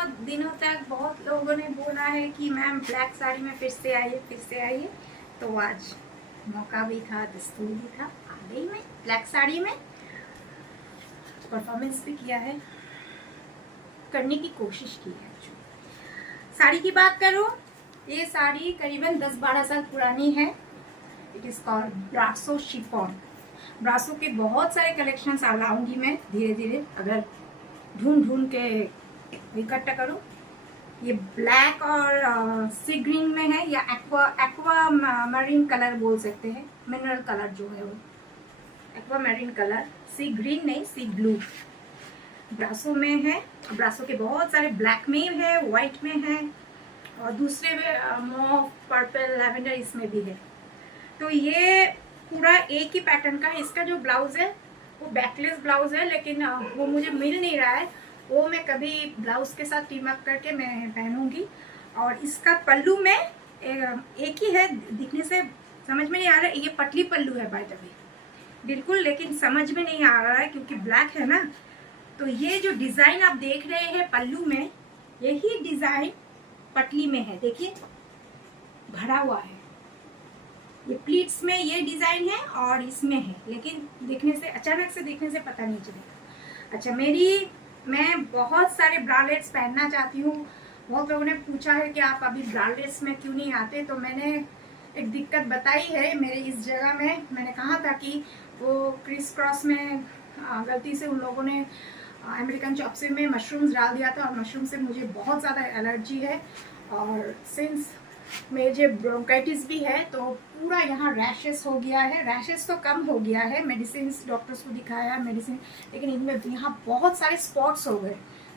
बहुत दिनों तक बहुत लोगों ने बोला है कि मैम ब्लैक साड़ी में फिर से आइए। तो आज मौका भी था, दस्तूर भी था, आ गई मैं ब्लैक साड़ी में। परफॉर्मेंस भी किया है, करने की कोशिश की है। साड़ी की बात करूं, ये साड़ी करीबन 10-12 साल पुरानी है। It is called brasso chiffon. Brasso के बहुत सारे कलेक्शंस लाऊंगी मैं धीरे धीरे, अगर ढूंढ ढूंढ के इकट्ठा करूं। ये ब्लैक और सी ग्रीन में है, या एक्वा एक्वा मरीन कलर बोल सकते हैं। मिनरल कलर जो है वो एक्वा मरीन कलर, सी ग्रीन नहीं, सी ब्लू ब्रासो में है। ब्रासो के बहुत सारे ब्लैक में है, व्हाइट में है, और दूसरे में मॉव, पर्पल, लैवेंडर इसमें भी है। तो ये पूरा एक ही पैटर्न का है। इसका जो ब्लाउज है वो बैकलेस ब्लाउज है, लेकिन वो मुझे मिल नहीं रहा है। वो मैं कभी ब्लाउज के साथ टीम अप करके मैं पहनूंगी। और इसका पल्लू में एक ही है, दिखने से समझ में नहीं आ रहा है। ये पतली पल्लू है बाय द वे, बिल्कुल, लेकिन समझ में नहीं आ रहा है क्योंकि ब्लैक है ना। तो ये जो डिजाइन आप देख रहे हैं पल्लू में, यही डिजाइन पटली में है। देखिए भरा हुआ है, ये प्लीट्स में ये डिजाइन है और इसमें है, लेकिन देखने से, अचानक से देखने से पता नहीं चलेगा। अच्छा, मैं बहुत सारे ब्रांडेड्स पहनना चाहती हूँ। बहुत लोगों ने पूछा है कि आप अभी ब्रांडेड्स में क्यों नहीं आते, तो मैंने एक दिक्कत बताई है। मेरे इस जगह में मैंने कहा था कि वो क्रिस क्रॉस में गलती से उन लोगों ने अमेरिकन चॉपसे में मशरूम्स डाल दिया था, और मशरूम से मुझे बहुत ज़्यादा एलर्जी है। और सिंस मुझे ब्रोंकाइटिस भी है, तो पूरा यहाँ रैशेस हो गया है। रैशेस तो कम हो गया है, मेडिसिन डॉक्टर्स को दिखाया मेडिसिन, लेकिन इनमें यहाँ बहुत सारे स्पॉट्स हो गए।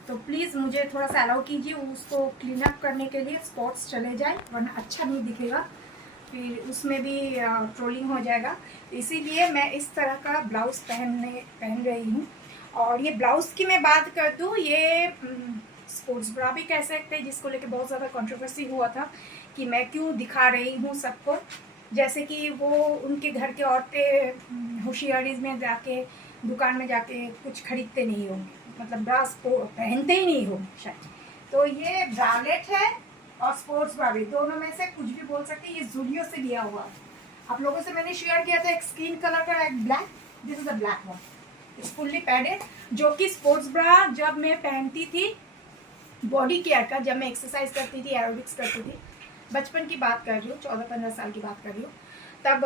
तो प्लीज़ मुझे थोड़ा सा अलाउ कीजिए उसको क्लीन अप करने के लिए, स्पॉट्स चले जाए, वरना अच्छा नहीं दिखेगा, फिर उसमें भी ट्रोलिंग हो जाएगा। इसीलिए मैं इस तरह का ब्लाउज पहन रही हूँ। और ये ब्लाउज की मैं बात कर दूँ, ये स्पोर्ट्स ब्रा भी कह सकते हैं, जिसको लेके बहुत ज़्यादा कंट्रोवर्सी हुआ था कि मैं क्यों दिखा रही हूँ सबको। जैसे कि वो उनके घर के औरतें होशियारी में जाके, दुकान में जाके कुछ खरीदते नहीं होंगे, मतलब ब्रास को पहनते ही नहीं होंगे शायद। तो ये ब्रालेट है और स्पोर्ट्स ब्रा भी, दोनों में से कुछ भी बोल सकते हैं। ये ज़ूडियो से लिया हुआ। आप लोगों से मैंने शेयर किया था एक स्किन कलर का, एक black, this is a black one, it's fully padded. जो कि स्पोर्ट्स ब्रा जब मैं पहनती थी बॉडी केयर का, जब मैं एक्सरसाइज करती थी, एरोबिक्स करती थी, बचपन की बात कर रही हूँ, 14-15 साल की बात कर रही हूँ, तब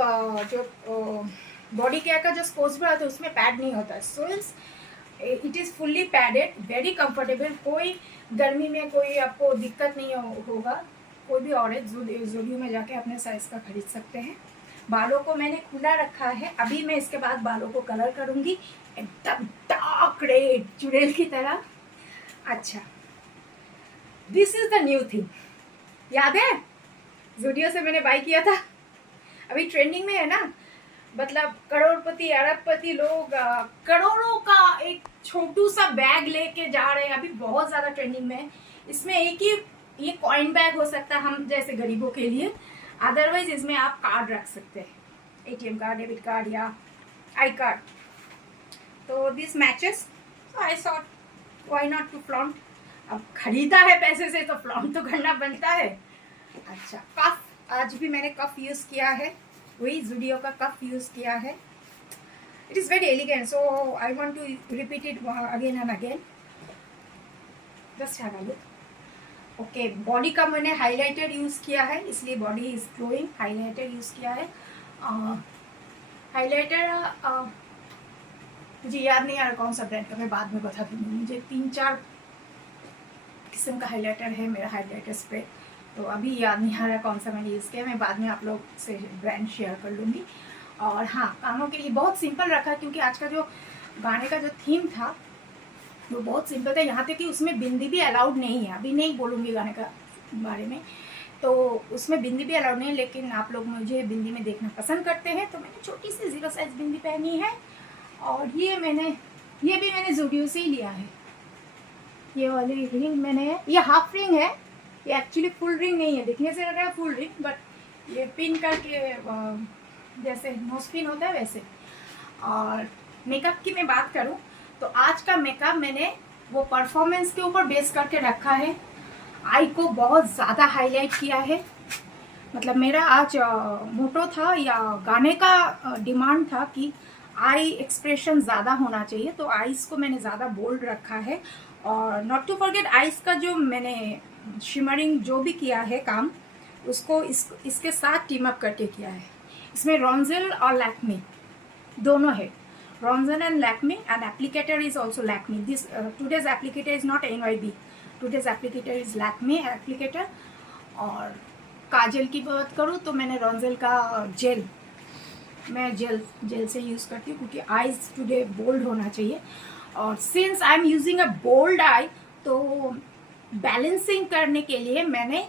जो बॉडी केयर का जो स्पोर्ट्स ब्रा था उसमें पैड नहीं होता। So it is fully padded, very comfortable. कोई गर्मी में कोई आपको दिक्कत नहीं होगा। कोई भी औरत ज़ूडियो में जाके अपने साइज़ का खरीद सकते हैं। बालों को मैंने खुला रखा है, अभी मैं इसके बाद बालों को कलर करूँगी एकदम डार्क रेड, चुड़ैल की तरह। अच्छा, this is the new thing, याद है ज़ूडियो से मैंने बाय किया था, अभी ट्रेंडिंग में है ना। मतलब करोड़पति, अरबपति लोग करोड़ों का एक छोटू सा बैग लेके जा रहे हैं, अभी बहुत ज़्यादा ट्रेंडिंग में है। इसमें एक ही ये कॉइन बैग हो सकता है हम जैसे गरीबों के लिए, अदरवाइज इसमें आप कार्ड रख सकते हैं, एटीएम कार्ड, डेबिट कार्ड या आई कार्ड। तो this matches, so I thought why not to flaunt. अब खरीदा है पैसे से तो फ्लॉन्ट तो करना बनता है। अच्छा, कफ, आज भी मैंने कफ यूज़ किया है, वही ज़ूडियो का कफ यूज़ किया है। It is very elegant, so I want to repeat it again and again. Just have a look. Okay, body का मैंने हाइलाइटर यूज़ किया है, इसलिए body is glowing. Highlighter use किया है। हाइलाइटर मुझे याद नहीं आ रहा कौन सा ब्रांड का, मैं बाद में बता दूँगी। मुझे 3-4 किस्म का हाइलाइटर है मेरा, हाइलाइटर स्प्रे, तो अभी याद नहीं आ रहा कौन सा मैंने यूज़ किया। मैं बाद में आप लोग से ब्रांड शेयर कर लूँगी। और हाँ, कानों के लिए बहुत सिंपल रखा, क्योंकि आज का जो गाने का जो थीम था वो बहुत सिंपल था। यहाँ तक कि उसमें बिंदी भी अलाउड नहीं है। अभी नहीं बोलूँगी गाने का बारे में, तो उसमें बिंदी भी अलाउड नहीं है, लेकिन आप लोग मुझे बिंदी में देखना पसंद करते हैं, तो मैंने छोटी सी 0 साइज बिंदी पहनी है। और ये भी मैंने ज़ूडियो से ही लिया है। ये वाली रिंग मैंने, ये हाफ रिंग है, ये एक्चुअली फुल रिंग नहीं है, दिखने से लग रहा है फुल रिंग, बट ये पिन करके जैसे नोज पिन होता है वैसे। और मेकअप की मैं बात करूं तो आज का मेकअप मैंने वो परफॉर्मेंस के ऊपर बेस करके रखा है। आई को बहुत ज़्यादा हाईलाइट किया है। मतलब मेरा आज मोटो था या गाने का डिमांड था कि आई एक्सप्रेशन ज़्यादा होना चाहिए, तो आईज को मैंने ज़्यादा बोल्ड रखा है। और नॉट टू फॉरगेट आईज का जो मैंने शिमरिंग जो भी किया है काम, उसको इसके साथ टीम अप करके किया है। इसमें रॉन्जेल और लैक्मे दोनों है, रॉन्जेल and Lakme, and applicator is also Lakme. This today's applicator is not NYB, today's applicator is Lakme applicator. और काजल की बात करूँ तो मैंने रॉन्जेल का जेल, मैं जेल से यूज़ करती हूँ क्योंकि आईज टुडे बोल्ड होना चाहिए। और since I am using a bold eye, तो बैलेंसिंग करने के लिए मैंने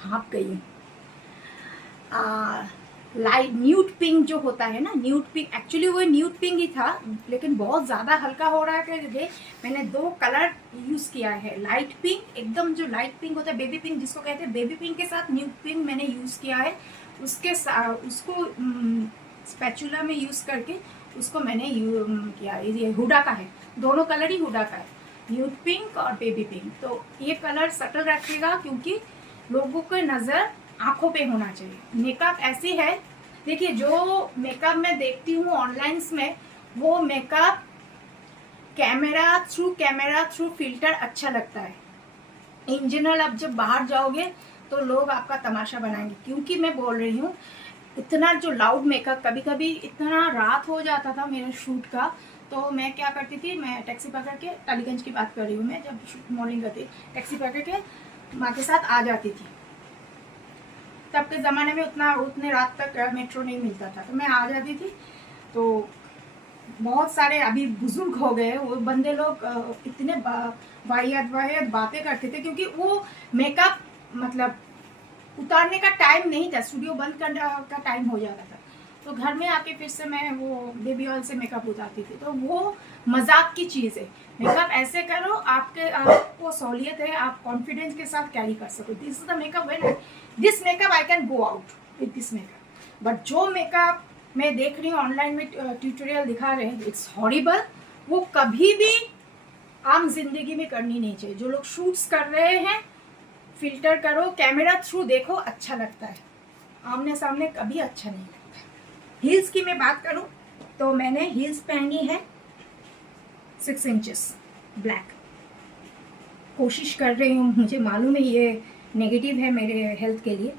हाँप गई हूँ लाइट न्यूड पिंक जो होता है ना, न्यूड पिंक, एक्चुअली वो न्यूड पिंक ही था लेकिन बहुत ज़्यादा हल्का हो रहा है कि मैंने 2 कलर यूज़ किया है। लाइट पिंक, एकदम जो लाइट पिंक होता है, बेबी पिंक जिसको कहते हैं, बेबी पिंक के साथ न्यूड पिंक मैंने यूज़ किया है। उसके उसको स्पैचुला में यूज़ करके उसको मैंने किया। ये हुडा का है, दोनों कलर ही हुडा का है, न्यूड पिंक और बेबी पिंक। तो ये कलर सटल रखेगा क्योंकि लोगों के नज़र आंखों पे होना चाहिए। मेकअप ऐसी है, देखिए जो मेकअप मैं देखती हूँ ऑनलाइन में, वो मेकअप कैमरा थ्रू फिल्टर अच्छा लगता है। इन जनरल अब जब बाहर जाओगे तो लोग आपका तमाशा बनाएंगे, क्योंकि मैं बोल रही हूँ इतना जो लाउड मेकअप, कभी कभी इतना रात हो जाता था मेरे शूट का, तो मैं क्या करती थी, मैं टैक्सी पकड़ के, टालीगंज की बात कर रही हूँ मैं, जब मॉर्निंग करती टैक्सी पकड़ के माँ के साथ आ जाती थी। तब के ज़माने में उतने रात तक मेट्रो नहीं मिलता था, तो मैं आ जाती थी। तो बहुत सारे अभी बुजुर्ग हो गए वो बंदे लोग इतने वाहियात बातें करते थे, क्योंकि वो मेकअप मतलब उतारने का टाइम नहीं था, स्टूडियो बंद करने का टाइम हो जाता था, तो घर में आके फिर से मैं वो बेबी ऑयल से मेकअप उतारती थी। तो वो मजाक की चीज़ है, मेकअप ऐसे करो आपको सहूलियत है, आप कॉन्फिडेंस के साथ कैरी कर सको। This is the makeup, when this makeup I can go out with this makeup. But जो मेकअप मैं देख रही हूँ ऑनलाइन में ट्यूटोरियल दिखा रहे हैं, इट्स हॉरिबल। वो कभी भी आम जिंदगी में करनी नहीं चाहिए। जो लोग शूट्स कर रहे हैं, फिल्टर करो, कैमरा थ्रू देखो, अच्छा लगता है, आमने सामने कभी अच्छा नहीं लगता। हील्स की मैं बात करूं तो मैंने हील्स पहनी है 6 इंचेस ब्लैक। कोशिश कर रही हूँ, मुझे मालूम है ये नेगेटिव है मेरे हेल्थ के लिए।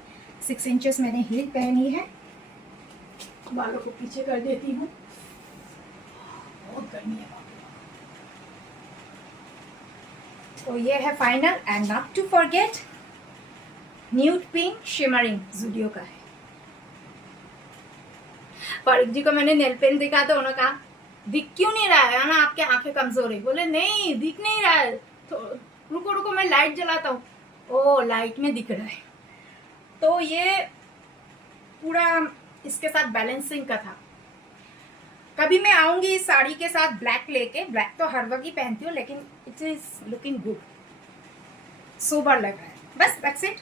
6 इंचेस मैंने हील पहनी है। बालों को पीछे कर देती हूँ, बहुत गर्मी है। तो ये है final, and not to forget nude pink shimmering Zudio का है। फारूक जी को मैंने नेल पेन दिखा तो उन्होंने कहा दिख क्यों नहीं रहा है ना, आपके आंखें कमजोर है। बोले नहीं दिख नहीं रहा है, तो रुको रुको मैं लाइट जलाता हूँ। ओ लाइट में दिख रहा है। तो ये पूरा इसके साथ बैलेंसिंग का था। कभी मैं आऊंगी इस साड़ी के साथ ब्लैक लेके, ब्लैक तो हर वक्त ही पहनती हूँ, लेकिन it is looking good, sober लग रहा है, बस that's it.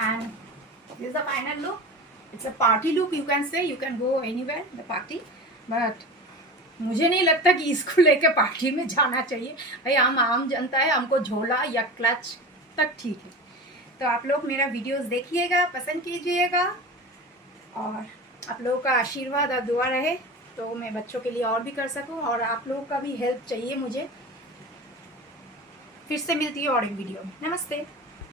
And this is the final look. It's a party look, you can say, you can go anywhere the party, but मुझे नहीं लगता कि इसको लेके पार्टी में जाना चाहिए। भाई हम आम जनता है, हमको झोला या क्लच तक ठीक है। तो आप लोग मेरा वीडियोस देखिएगा, पसंद कीजिएगा, और आप लोगों का आशीर्वाद और दुआ रहे तो मैं बच्चों के लिए और भी कर सकूं, और आप लोगों का भी हेल्प चाहिए मुझे। फिर से मिलती है और एक वीडियो में। नमस्ते।